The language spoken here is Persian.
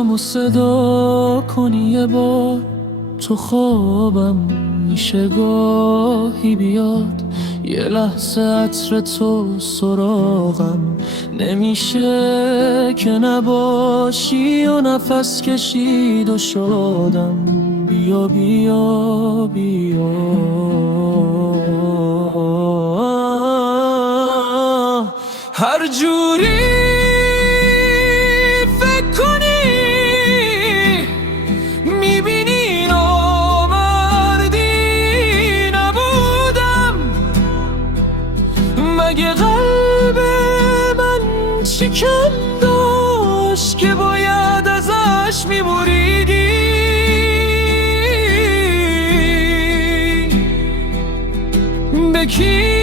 چشامو صدا کنی یه بار، تو خوابم میشه گاهی بیاد، یه لحظه عطر تو سراغم نمیشه که نباشی، و نفس کشید و شدم بیا بیا بیا. هر جوری فکر کنی میبینی نامردی نبودم، مگه قلب من چی کم داشت که باید ازش میبریدی؟ به کی